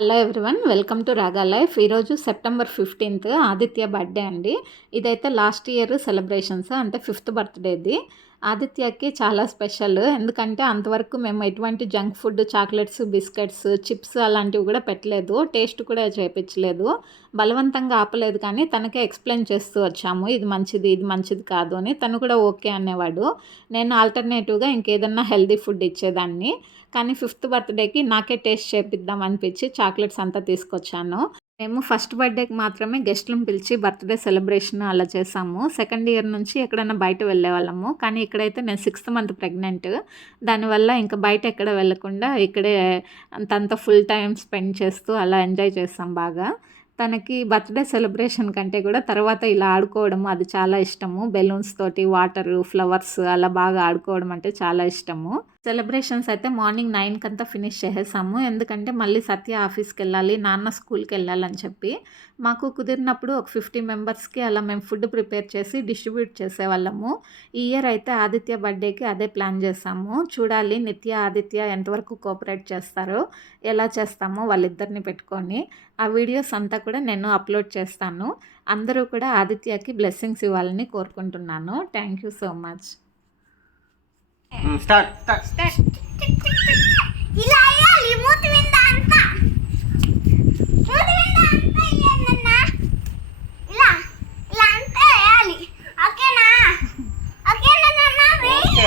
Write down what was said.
Hello everyone, welcome to రాగా life. ఈరోజు September 15th Aditya birthday అండి. ఇదైతే లాస్ట్ ఇయర్ సెలబ్రేషన్స్, అంటే 5th బర్త్డేది. ఆదిత్యకి చాలా స్పెషల్, ఎందుకంటే అంతవరకు మేము ఎటువంటి junk food, chocolates, biscuits, chips అలాంటివి కూడా పెట్టలేదు, టేస్ట్ కూడా చేయించలేదు. బలవంతంగా ఆపలేదు, కానీ తనకే ఎక్స్ప్లెయిన్ చేస్తూ వచ్చాము, ఇది మంచిది, ఇది మంచిది కాదు అని. తను కూడా ఓకే అనేవాడు. నేను ఆల్టర్నేటివ్గా ఇంకేదన్నా హెల్దీ ఫుడ్ ఇచ్చేదాన్ని. కానీ 5th బర్త్డేకి నాకే టేస్ట్ చేపిద్దాం అనిపించి చాక్లెట్స్ అంతా తీసుకొచ్చాను. మేము ఫస్ట్ బర్త్డేకి మాత్రమే గెస్ట్లను పిలిచి బర్త్డే సెలబ్రేషన్ అలా చేసాము. సెకండ్ ఇయర్ నుంచి ఎక్కడైనా బయట వెళ్ళేవాళ్ళము, కానీ ఇక్కడైతే నేను 6th మంత్ ప్రెగ్నెంట్. దానివల్ల ఇంకా బయట ఎక్కడ వెళ్ళకుండా ఇక్కడే అంతంత ఫుల్ టైం స్పెండ్ చేస్తూ అలా ఎంజాయ్ చేస్తాం బాగా. తనకి బర్త్డే సెలబ్రేషన్ కంటే కూడా తర్వాత ఇలా ఆడుకోవడం అది చాలా ఇష్టము. బెలూన్స్ తోటి, వాటరు, ఫ్లవర్స్ అలా బాగా ఆడుకోవడం అంటే చాలా ఇష్టము. సెలబ్రేషన్స్ అయితే మార్నింగ్ 9కి అంతా ఫినిష్ చేసేసాము, ఎందుకంటే మళ్ళీ సత్య ఆఫీస్కి వెళ్ళాలి, నాన్న స్కూల్కి వెళ్ళాలని చెప్పి. మాకు కుదిరినప్పుడు ఒక 50 మెంబర్స్కి అలా మేము ఫుడ్ ప్రిపేర్ చేసి డిస్ట్రిబ్యూట్ చేసేవాళ్ళము. ఈ ఇయర్ అయితే ఆదిత్య బర్త్డేకి అదే ప్లాన్ చేసాము. చూడాలి నిత్య, ఆదిత్య ఎంతవరకు కోఆపరేట్ చేస్తారో, ఎలా చేస్తామో వాళ్ళిద్దరిని పెట్టుకొని. ఆ వీడియోస్ అంతా కూడా నేను అప్లోడ్ చేస్తాను. అందరూ కూడా ఆదిత్యకి బ్లెస్సింగ్స్ ఇవ్వాలని కోరుకుంటున్నాను. Thank you so much. Start. ఇలా అయ్యాలి, మూతి మీద అంతా మూతి మీద అంతా ఇయ్యనన్నా, ఇలా ఇలా అంతా వేయాలి. ఓకేనా? ఓకేనా నాన్న? వేయి.